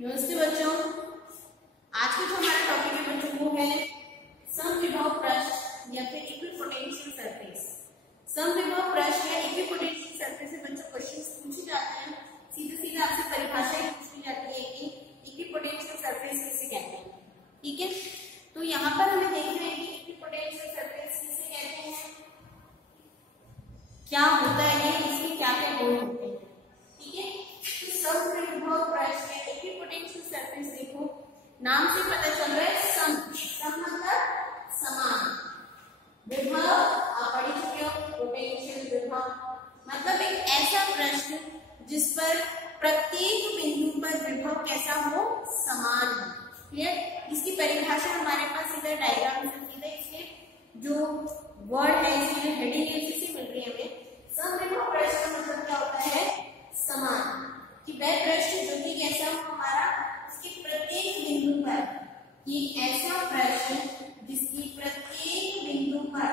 नमस्ते बच्चों, आज का जो हमारा टॉपिक है बच्चों वो है समविभव पृष्ठ या फिर इक्विपोटेंशियल सरफेस। समविभव पृष्ठ या इक्विपोटेंशियल सरफेस से बच्चों क्वेश्चंस पूछे जाते हैं। सीधे सीधे आपसे परिभाषा ही पूछी जाती है कि इक्विपोटेंशियल सरफेस किसे कहते हैं। ठीक है, तो यहाँ पर हमें देख रहे हैं कि इक्विपोटेंशियल सरफेस किसे कहते हैं, क्या होता है, इसके क्या क्या गुण होते हैं। ठीक है, तो समविभव पृष्ठ या इक्विपोटेंशियल सरफेस देखो, नाम से पता चल रहा है सम मतलब समान, विभव आप पढ़ चुके हो, पोटेंशियल विभव मतलब एक ऐसा प्रश्न जिस पर प्रत्येक बिंदु पर विभव कैसा हो, समान हो। क्लियर, इसकी परिभाषा हमारे पास इधर डायग्राम में दी है। इसके जो वर्ड है, इसकी जो हेडिंग है इसी से मिल रही है हमें। समविभव पृष्ठ का मतलब क्या होता है, समान, कि वह पृष्ठ जो कि कैसा हो हमारा, उसके प्रत्येक बिंदु पर, कि ऐसा पृष्ठ जिसकी प्रत्येक बिंदु पर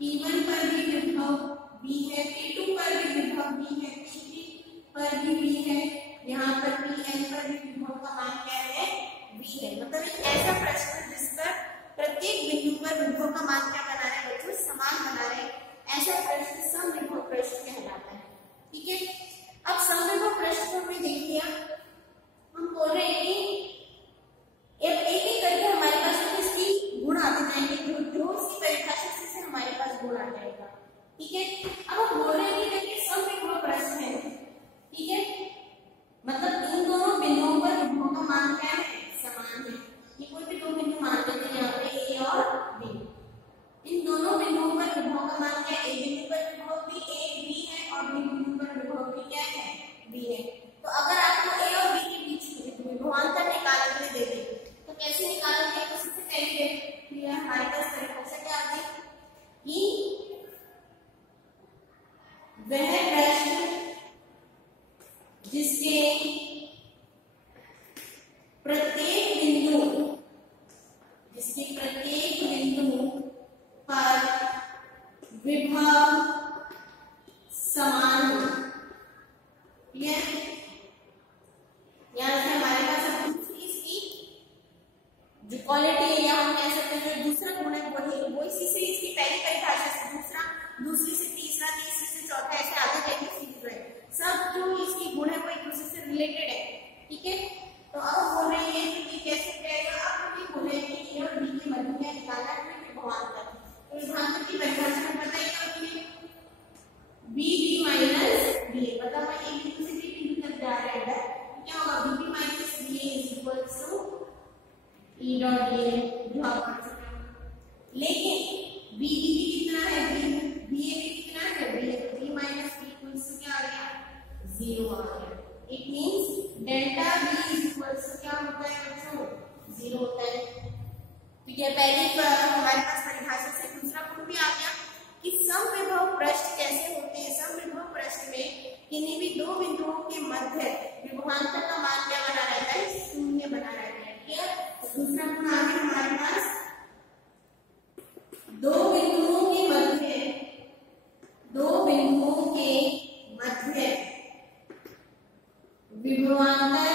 P1 पर भी विभव V है, P2 पर भी विभव V है, P3 पर भी V है, यहाँ पर Pn पर भी विभव का मान क्या है, V है। मतलब एक ऐसा पृष्ठ जिस पर प्रत्येक बिंदु पर विभव का मान क्या बना रहे हैं बच्चों, समान बना रहे हैं, ऐसा पृष्ठ समविभव पृष्ठ कहलाता है। ठीक है, अब समविभव पृष्ठ को हमने देख लिया। हम बोल रहे हैं कि एक एक करके हमारे पास इसकी गुण आते जाएंगे, जो इसकी परिभाषा से हमारे पास गुण आ जाएगा। ठीक है, अब हम बोल रहे हैं कि समविभव पृष्ठ है, ठीक है, मतलब इन दोनों बिंदुओं पर विभव का मान क्या है, समान है। ये कोई भी दो बिंदु मान लेते हैं यहाँ पे A और B। इन दोनों बिंदुओं पर विभव का मान क्या है, A बिंदु पर विभव भी A B है और B बिंदु पर विभव भी क्या है, B है। तो अगर आपको A और B के बीच विभवांतर निकालने के लिए दे दे तो कैसे निकालोगे, तो सबसे पहले हमारे पास परिभाषा क्या आ गई कि वह पृष्ठ जिसके प्रत्येक बिंदु पर विभव समान हो। यह यहाँ से हमारे पास इसकी जो क्वालिटी है, या हम कह सकते हैं जो दूसरा गुण है वो इसी से, इसकी पहली परिभाषा से दूसरी से तीसरा, तीसरी से चौथा, ऐसे आगे जाएंगे सीरीज में। सब जो इसकी गुण है वो एक दूसरे से रिलेटेड है। ठीक है, तो अब बोल रहे हैं कि कैसे करेगा, अब ये बोल रहे हैं कि A और B के मध्य में निकालना है विभवांतर। तो विभवांतर की परिभाषा में बताइए B B माइनस B, मतलब मैं एक बिंदु से B बिंदु तक जा रहा है, क्या होगा, B B minus B is equal to E dot D, जो आप पढ़ सकते हैं। लेकिन B B कितना है, B A कितना है, B minus B equals to क्या आ गया, 0 आ गया। It means delta B is equals to क्या होता है बच्चों, 0 होता है। तो ये पहले हमारे पास परिभाषा से दूसरा गुण भी आ गया कि समविभव पृष्ठ कैसे होते हैं। समविभव पृष्ठ में किन्हीं भी दो बिंदुओं के मध्य विभवांतर का मान क्या बना रहता है, 0 बना रहता है। ठीक है, तो दूसरा गुण आ गया हमारे पास, दो बिंदुओं के मध्य विभवांतर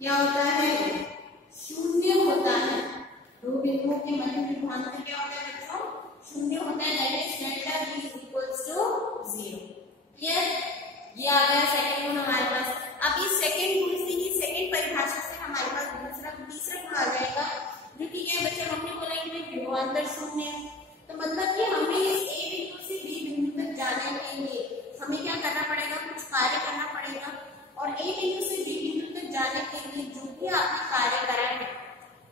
क्या होता है, 0 होता है। दो बिंदुओं के मध्य विभवांतर क्या होता है बच्चों, 0 होता है। That is delta B is equals to 0। Clear, ये आ गया सेकंड गुण हमारे पास। अब इस सेकंड गुण से ही, सेकंड परिभाषा से हमारे पास तीसरा गुण आ जाएगा, जो कि क्या बच्चों, हमने बोला कि विभवांतर 0 है, तो मतलब कि हमें इस A बिंदु से B बिंदु तक जाने के लिए हमें क्या करना पड़ेगा, कुछ कार्य करना पड़ेगा। और A बिंदु से B बिंदु तक जाने के लिए जो भी आपने कार्य करा है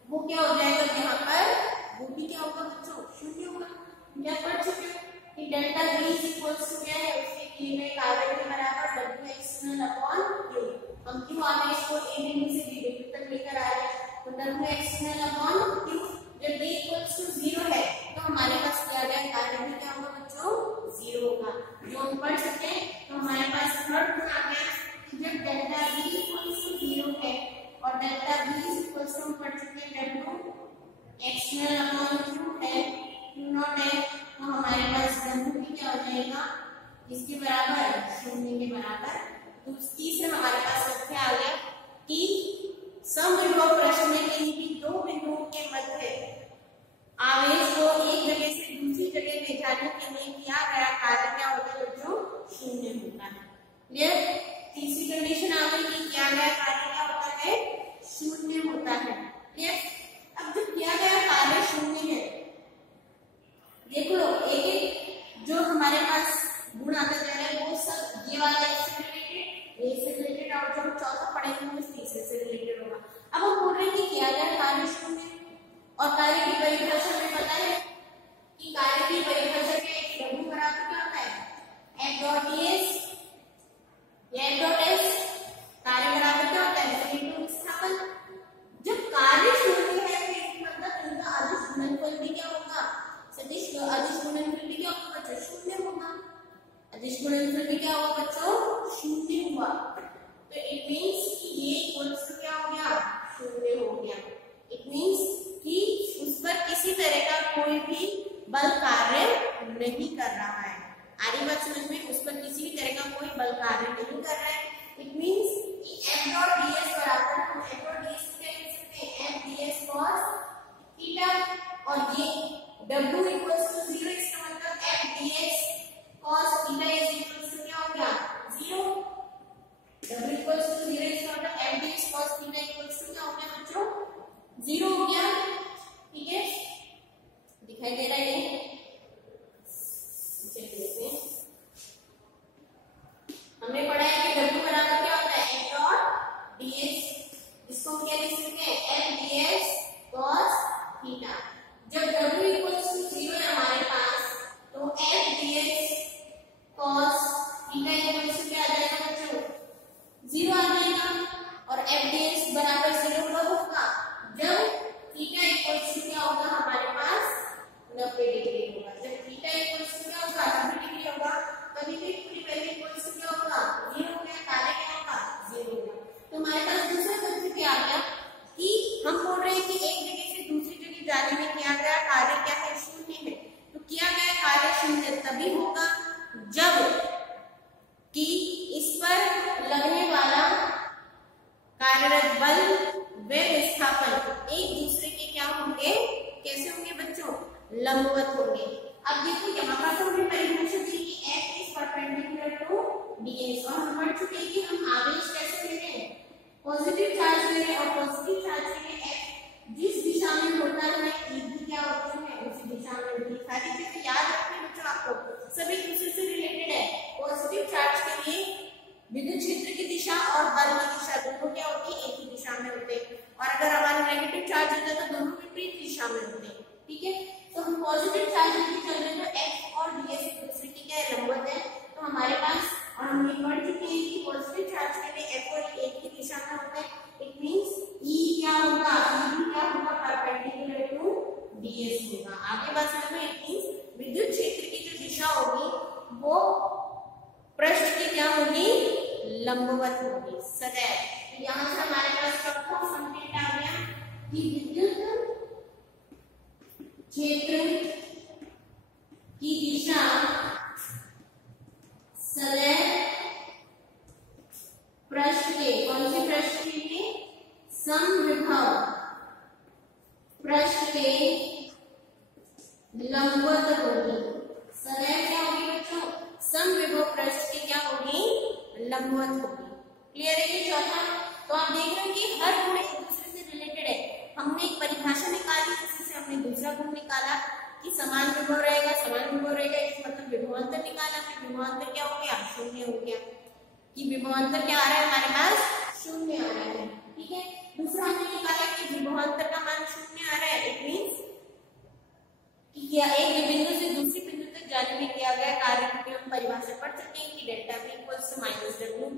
वो क्या हो जाएगा, यहाँ पर वो भी क्या होगा बच्चों, 0 होगा। क्या पढ़ चुके हो कि delta B is equals to क्या है, उसके किए गए कार्य के बराबर W एक्सटर्नल अपॉन Q। हम क्यों आ रहे हैं, इसको A बिंदु से B बिंदु तक लेकर आ रहे हैं, तो W एक्सटर्नल अपॉन Q। जब B इक्वल्स टू 0 है तो हमारे पास क्या आ गया, कार्य भी क्या होगा बच्चों, 0 होगा। जो हम पढ़ सकते हैं, तो हमारे पास थर्ड गुण आ गया, जब डेल्टा B इक्वल्स टू 0 है और डेल्टा B इक्वल्स टू हम पढ़ सकते हैं W एक्सटर्नल अपॉन Q है, Q नॉट है, तो हमारे पास W भी क्या हो जाएगा, इसके बराबर 0 के बराबर। तो तीसरा हमारे पास क्या आ गया, क्लियर। तीसरी कंडीशन आ गई कि किया गया कार्य क्या होता है, शून्य होता है। क्लियर। अब जो किया गया कार्य शून्य है, देख लो एक एक जो हमारे पास गुण आता जा रहा है वो सब ये वाला एक से रिलेटेड, ए से रिलेटेड, और जो चौथा पढ़ेंगे वो तीसरे से रिलेटेड होगा। अब हम बोल रहे हैं कि किया गया कार्य शून्य, और कार्य की परिभाषा में पता है कि कार्य की परिभाषा के W बराबर क्या होता है, F डॉट ds, या F डॉट s। कार्य बराबर क्या होता है, इंटू विस्थापन। जब कार्य शून्य है फिर मतलब इनका अदिश गुणनफल भी क्या होगा, सदिश अदिश गुणनफल भी क्या होगा बच्चों, शून्य होगा। अदिश गुणनफल भी क्या होगा बच्चों, शून्य हुआ। तो इट मींस कि ये इक्वल्स टू क्या हो गया, शून्य हो गया। इट मींस कि उस पर किसी तरह का कोई भी बल कार्य नहीं कर रहा है। आ रही बात समझ में, उस पर किसी भी तरह का कोई बल कार्य नहीं कर रहा है। इट मींस कि F डॉट ds बराबर, हम F डॉट ds क्या लिख सकते हैं, F ds cos थीटा, और ये W इक्वल्स टू 0, इसका मतलब F ds cos theta is equals to क्या हो गया, 0। W इक्वल्स टू 0, इसका मतलब F ds cos theta equals to क्या हो गया बच्चों, 0 हो गया। ठीक है, दिखाई दे रहा है ये, हमने पढ़ा है कि W बराबर क्या होता है, F डॉट ds, इसको हम क्या लिख सकते हैं, F ds cos थीटा। जब W इक्वल्स टू 0 है हमारे पास, तो F ds cos theta equals to क्या आ जाएगा बच्चों, 0 आ जाएगा। और F ds बराबर 0 कब होगा, जब थीटा इक्वल्स टू क्या होगा हमारे पास, 90 डिग्री होगा। जब थीटा इक्वल्स टू क्या होगा, 90 डिग्री होगा, तभी भी पूरी वैल्यू इक्वल्स टू क्या होगा, 0 हो गया। कार्य क्या होगा, 0 होगा। तो हमारे पास दूसरा तथ्य क्या आ गया कि हम बोल रहे हैं कि एक जगह से दूसरी जगह जाने में किया गया कार्य क्या है, शून्य है। तो किया गया कार्य शून्य तभी होगा जब कि इस पर लगने वाला कार्यरत बल व विस्थापन एक दूसरे के क्या होंगे, कैसे होंगे बच्चों, लंबवत होंगे। अब देखो यहाँ पर तो हमने परिभाषा दी कि F is perpendicular to ds, और हम पढ़ चुके हैं कि हम आवेश कैसे ले रहे हैं, पॉजिटिव चार्ज ले रहे हैं, और पॉजिटिव चार्ज के लिए F जिस दिशा में होता है E भी क्या होती है, उसी दिशा में होती है। सारी चीजें याद रखनी बच्चों, आप लोग सभी दूसरे से रिलेटेड है। पॉजिटिव चार्ज के लिए विद्युत क्षेत्र की दिशा और बल की दिशा दोनों क्या होती है, एक ही दिशा में होते हैं। और अगर हमारा नेगेटिव चार्ज होता है तो दोनों विपरीत दिशा में होते हैं। ठीक है, तो हम पॉजिटिव चार्ज लेके चल रहे हैं तो F और ds एक दूसरे की क्या लंबवत है। तो हमारे पास, और हम ये पढ़ चुके हैं कि पॉजिटिव चार्ज के लिए F और E एक ही दिशा में होते हैं। इट मींस E क्या होगा, E क्या होगा, परपेंडिकुलर टू ds होगा। आगे बात समझ में, इट मींस विद्युत क्षेत्र की जो दिशा होगी वो पृष्ठ की क्या होगी, लंबवत होगी सदैव। तो यहाँ से हमारे पास चौथा संकेत आ गया कि विद्युत क्षेत्र की दिशा सदैव पृष्ठ के, कौन से पृष्ठ के लिए, समविभव पृष्ठ के लंबवत होगी। सदैव क्या होगी बच्चों, समविभव पृष्ठ की क्या होगी, लंबवत होगी। क्लियर है ये चौथा। तो आप देख रहे हैं कि हर गुण एक दूसरे से रिलेटेड है। हमने एक परिभाषा निकाली, जिससे हमने दूसरा गुण निकाला कि समान विभव रहेगा, समान विभव रहेगा, इसका मतलब विभवांतर निकाला। फिर विभवांतर क्या हो गया, शून्य हो गया, कि विभवांतर क्या आ रहा है हमारे पास, शून्य आ रहा है। ठीक है, दूसरा हमने निकाला कि विभवांतर का मान शून्य आ रहा है। इट मींस कि क्या एक बिंदु से दूसरी बिंदु तक जाने में किया गया कार्य की हम परिभाषा पढ़ चुके हैं कि delta V equals to minus W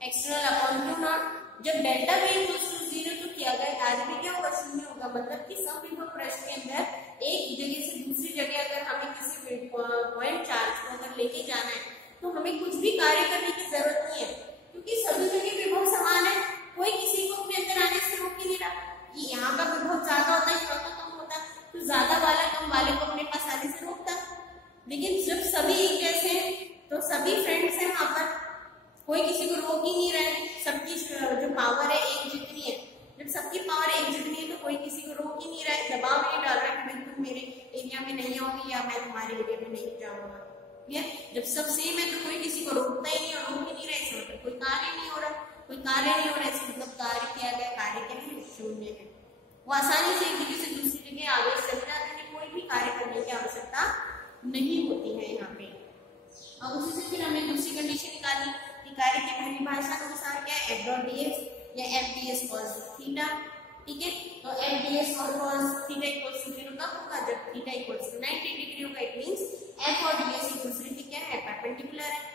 external upon Q naught. जब डेल्टा V इक्वल्स टू 0 तो किया गया कार्य भी क्या होगा, शून्य होगा। मतलब कि समविभव पृष्ठ के अंदर एक जगह से दूसरी जगह अगर हमें किसी पॉइंट चार्ज को अगर लेके जाना है तो हमें कुछ भी कार्य करने की जरूरत नहीं है, क्योंकि सभी जगह विभव समान है। कोई किसी को अपने अंदर आने से रोक ही नहीं रहा कि यहाँ का विभव ज्यादा होता है, यहाँ का कम होता है, तो ज्यादा वाला कम वाले को अपने पास आने से रोकता। लेकिन जब सभी एक जैसे हैं तो सभी फ्रेंड्स हैं वहां पर, कोई किसी को रोक ही नहीं रहा है। सबकी जो पावर है एक जितनी है, जब सबकी पावर एक जितनी है तो कोई किसी को रोक ही नहीं रहा है, दबाव नहीं डाल रहा है कि तुम मेरे एरिया में नहीं आओगी या मैं तुम्हारे एरिया में नहीं जाऊंगा। जब सब सेम है तो कोई किसी को रोकता ही नहीं और रोक ही नहीं रहा है, कार्य नहीं हो रहा है, इसका मतलब कार्य किया गया, कार्य क्या है, शून्य है। वो आसानी से एक जगह से दूसरी जगह आदेश चले जाते हैं, कोई भी कार्य करने की आवश्यकता नहीं होती है यहाँ पे। अब उसी से फिर हमने दूसरी कंडीशन निकाली कि कार्य की परिभाषा के अनुसार क्या है, एफ डॉट डी एक्स या F D S cos theta. ठीक है, तो एफ डी एस और कॉस थीटा इक्वल्स टू 0 कब होगा, जब थीटा इक्वल्स टू 90 डिग्री होगा। इट मींस एफ और डी एस एक दूसरे के क्या है, परपेंडिकुलर है।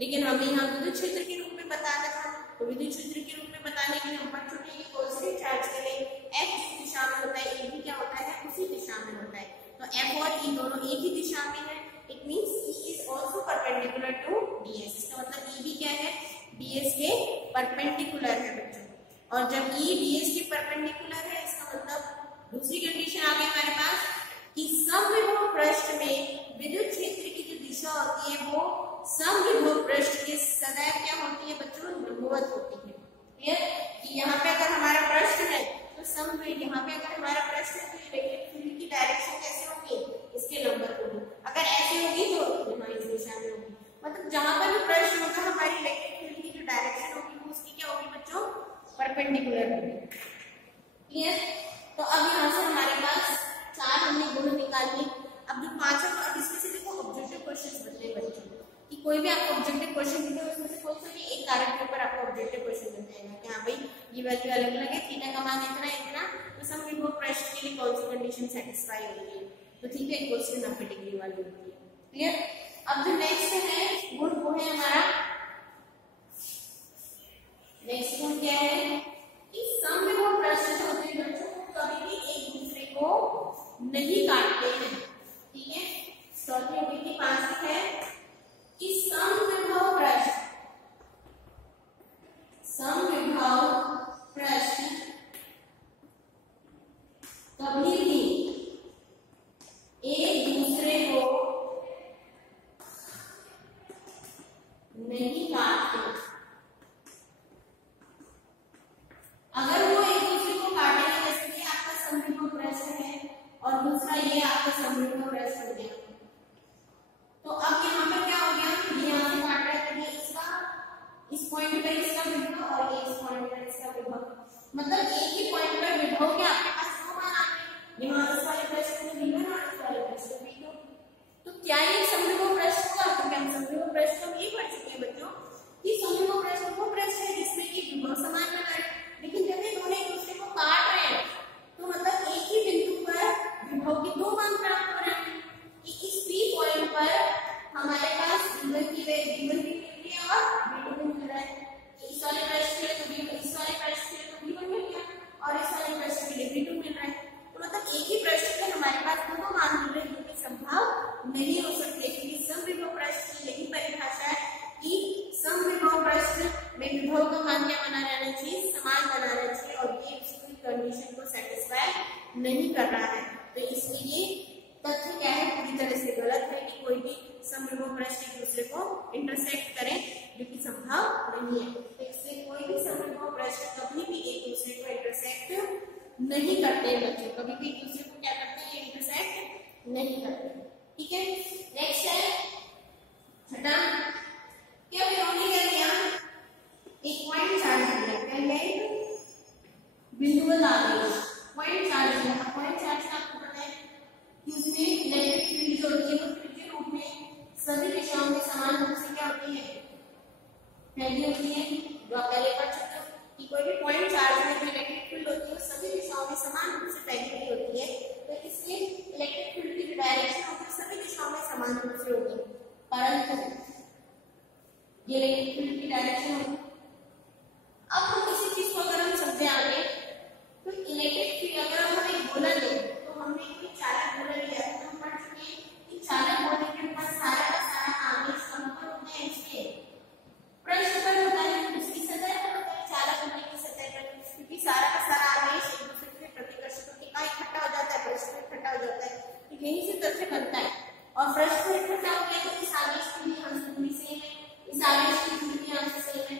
लेकिन हमें यहाँ विद्युत क्षेत्र के रूप में बताना था, तो विद्युत क्षेत्र के रूप में बताने के लिए हम पढ़ चुके हैं कि पॉजिटिव चार्ज के लिए एफ जिस दिशा में होता है, ए भी क्या होता है, उसी दिशा में होता है। तो एफ और ई दोनों एक ही दिशा में है। It means E is also perpendicular to DS. इसका मतलब ई भी क्या है, डीएस के परपेंडिकुलर है बच्चों। और जब ई डीएस के परपेंडिकुलर है, इसका मतलब दूसरी कंडीशन आ गई हमारे पास कि समविभव पृष्ठ में विद्युत क्षेत्र की जो दिशा होती है वो समविभव पृष्ठ के सदैव क्या होती है बच्चों, लंबवत होती है। क्लियर, कि यहाँ पे अगर हमारा पृष्ठ है तो यहाँ पे अगर हमारा पृष्ठ है तो इलेक्ट्रिक फील्ड की डायरेक्शन कैसे होगी, इसके लंबवत होगी। अगर ऐसे होगी तो यहाँ इस दिशा में होगी। मतलब जहां पर भी पृष्ठ होगा हमारी इलेक्ट्रिक फील्ड की जो डायरेक्शन होगी वो उसकी क्या होगी बच्चों, परपेंडिकुलर होगी। क्लियर, तो अब यहाँ से हमारे पास 4 हमने गुण निकाल लिए। अब जो 5 अब इसमें से देखो ऑब्जेक्टिव क्वेश्चंस बनते हैं बच्चों कि कोई भी आपको ऑब्जेक्टिव क्वेश्चन मिले उसमें से कोई सा भी एक कारक के ऊपर आपको ऑब्जेक्टिव क्वेश्चन मिल जाएगा कि हाँ भाई ये वैल्यू अलग अलग है, थीटा का मान इतना इतना, तो समविभव पृष्ठ के लिए कौन सी कंडीशन सेटिस्फाई होती है, तो थीटा इक्वल्स टू 90 डिग्री वाली होती है। क्लियर, अब जो नेक्स्ट है गुण वो है हमारा, नेक्स्ट गुण क्या है कि समविभव पृष्ठ जो होते हैं बच्चों कभी भी एक दूसरे को नहीं काटते हैं। ठीक है, चौथी हो गई थी, 5 है कि समविभव पृष्ठ कभी भी एक दूसरे को नहीं काटते। अगर वो एक दूसरे को काटेंगे, जैसे कि आपका समविभव पृष्ठ है और दूसरा ये आपका समविभव पृष्ठ हो गया, तो अब यहाँ पे क्या हो गया, ये यहाँ से काट रहा है, तो इसका इस पॉइंट पर इसका विभव और ये इस पॉइंट पर इसका विभव, मतलब एक ही पॉइंट पर विभव के आपके पास दो मान आ गए, यहाँ इस वाले पृष्ठ में v1 और इस वाले पृष्ठ में v2। तो क्या ये समविभव पृष्ठ हुआ, क्योंकि हम समविभव पृष्ठ हम ये पढ़ चुके हैं बच्चों कि समविभव पृष्ठ वो पृष्ठ है जिसमें कि विभव समान बना है। लेकिन जब ये दोनों एक दूसरे को काट रहे हैं तो मतलब एक ही बिंदु पर विभव के दो मान प्राप्त हो रहे हैं कि इस P पॉइंट पर हमारे पास v1 की v1 भी मिल रही है और v2 भी मिल रहा है। इस वाले पृष्ठ के लिए तो v1, इस वाले पृष्ठ के लिए तो v1 मिल गया और इस वाले पृष्ठ के लिए v2 मिल रहा है। तो मतलब एक ही पृष्ठ पे हमारे पास दोनों मान मिल रहे हैं जो कि संभव नहीं हो सकते, क्योंकि समविभव पृष्ठ की यही परिभाषा है कि समविभव पृष्ठ में विभव का मान क्या बना रहना चाहिए, समान बना रहना चाहिए, और ये उसकी कंडीशन को सेटिस्फाई नहीं कर रहा है। तो इसलिए ये तथ्य क्या है, पूरी तरह से गलत है कि कोई भी समविभव पृष्ठ एक दूसरे को इंटरसेक्ट करें, जो कि संभव नहीं है। तो इसलिए कोई भी समविभव पृष्ठ कभी भी एक दूसरे को इंटरसेक्ट नहीं करते बच्चों, कभी भी एक दूसरे को क्या करते हैं, इंटरसेक्ट नहीं करते। ठीक है, नेक्स्ट है छठा, क्या विरोधी कर दिया, एक पॉइंट चार्ज दिया, पहले बिंदुवत आवेश पॉइंट चार्ज दिया। पॉइंट चार्ज का आपको पता है कि उसमें इलेक्ट्रिक फील्ड जो होती है वो फील्ड के रूप में सभी दिशाओं में समान रूप से क्या होती है, फैली होती है। जो आप पहले पढ़ चुके हो कि कोई भी पॉइंट चार्ज में जो इलेक्ट्रिक फील्ड होती है वो सभी दिशाओं में समान रूप से फैली हुई होती है। तो इसलिए इलेक्ट्रिक फील्ड की जो डायरेक्शन होगी सभी दिशाओं में समान रूप से होगी, परंतु ये इलेक्ट्रिक फील्ड की डायरेक्शन होगी। अब हम किसी चीज को अगर हम समझे आगे, तो इलेक्ट्रिक फील्ड अगर हम एक गोला ले, तो हमने कोई चालक गोला लिया है, तो हम पढ़ चुके हैं कि चालक गोले के ऊपर सारा का सारा आवेश कहाँ पर होता है, इसके पृष्ठ पर होता है, उसकी सतह पर होता है, चालक गोले की सतह पर, क्योंकि सारा का सारा आवेश एक दूसरे के प्रतिकर्षण होकर कहाँ इकट्ठा हो जाता है, पृष्ठ पर इकट्ठा हो जाता है। तो यही से तथ्य बनता है, और पृष्ठ पर इकट्ठा हो गया तो इस आवेश की भी अंश दूरी सेम है, इस आवेश की दूरी भी अंश सेम है,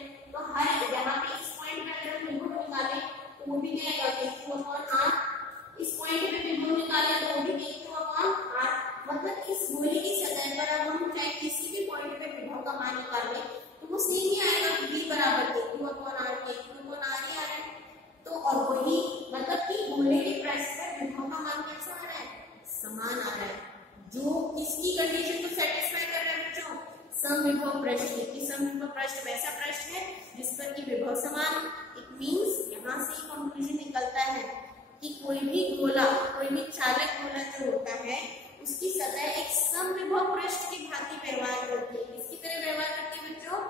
वैसा प्रश्न है जिस पर कि विभव समान। इट मींस यहाँ से कंक्लूजन निकलता है कि कोई भी गोला, कोई भी चालक गोला जो होता है उसकी सतह एक समविभव पृष्ठ की भांति व्यवहार करती है। किसकी तरह व्यवहार करती है बच्चों?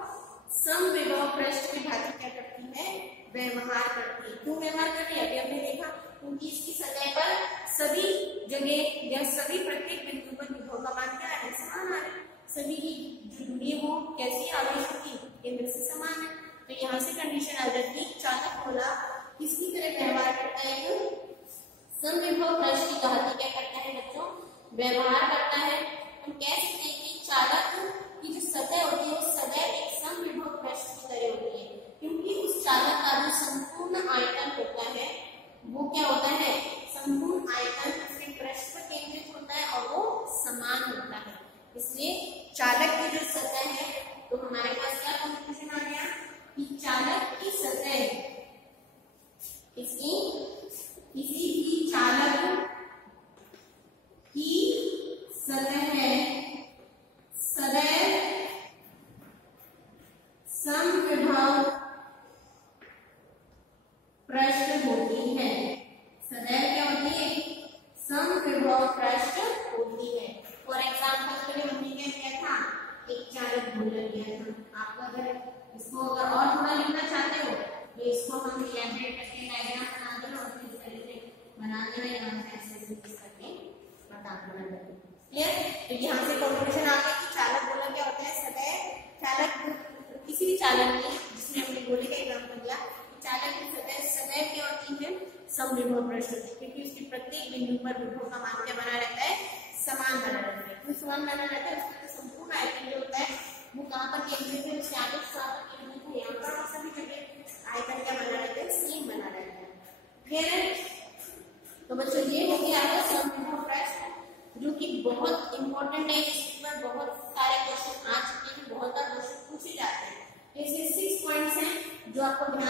समविभव पृष्ठ की भांति क्या करती है? व्यवहार करती है। क्यों व्यवहार करती है? अभी हमने देखा क्योंकि इसकी सतह पर सभी जगह या सभी प्रत्येक बिंदु पर विभव का मान क्या है? समान आ रहा है। सभी की जो दूरी वो कैसी आवेश की केंद्र से समान है। तो यहाँ से कंडीशन आ जाती है चालक गोला किसकी तरह व्यवहार करता है? समविभव पृष्ठ की भांति क्या करता है बच्चों? व्यवहार करता है। हम कह सकते हैं कि चालक की जो सतह होती है वो सदैव एक समविभव पृष्ठ की तरह होती है, क्योंकि उस चालक का जो संपूर्ण आयतन होता है वो क्या होता है? संपूर्ण आयतन उसके पृष्ठ पर केंद्रित होता है और वो समान होता है। इसलिए चालक की जो सतह है, तो हमारे पास क्या कंक्लूजन आ गया कि चालक की सतह किसी भी चालक की सतह सदैव समविभव पृष्ठ होती है। सदैव क्या होती है? समविभव पृष्ठ होती है। फॉर एग्जाम्पल के लिए हमने क्या किया था? एक चालक गोला लिया था। आप अगर इसको अगर और थोड़ा लिखना चाहते हो तो इसको हम इलैबोरेट करके डायग्राम बना देना और फिर इस तरह से बना देना, यहाँ से ऐसे करके बता देना। क्लियर? तो यहाँ से कंक्लूजन आ गया कि चालक गोला क्या होता है? सदैव चालक किसी भी चालक की, जिसने हमने गोले का एग्जाम्पल दिया, चालक की सतह सदैव क्या होती है? समविभव पृष्ठ होती है, क्योंकि उसकी प्रत्येक बिंदु पर विभव का मान क्या बना रहता है? समान बना रहता है। क्यों समान बना रहता है? उसका संपूर्ण आयतन जो होता है वो कहाँ पर केंद्रित है? उसके आगे कहाँ पर केंद्रित है? यहाँ पर सभी जगह आयतन क्या बना रहता है? सेम बना रहता है। क्लियर है? तो बच्चों ये हो गया आपका समविभव पृष्ठ, जो कि बहुत इंपॉर्टेंट है। इस पर बहुत सारे क्वेश्चन आ चुके हैं, बहुत सारे क्वेश्चन पूछे जाते हैं। ऐसे 6 पॉइंट्स हैं जो आपको ध्यान